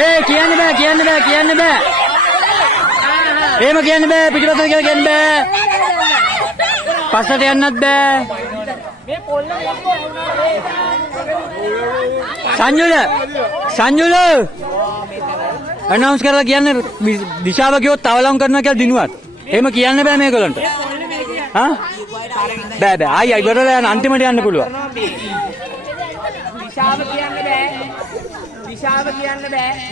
කියන්න බෑ. එහෙම කියන්න බෑ. පිටිපස්සට කියලා කියන්න බෑ. පස්සට යන්නත් බෑ. සංජුල අනවුන්ස් කරලා කියන්න දිශාව කිව්වොත් තවලම් කරනවා කියලා දිනුවත්. එහෙම කියන්න බෑ මේගොල්ලන්ට. හා? බෑ. ආයි ඉවරලා යන අන්තිමට යන්න පුළුවන්. දිශාව කියන්න බෑ.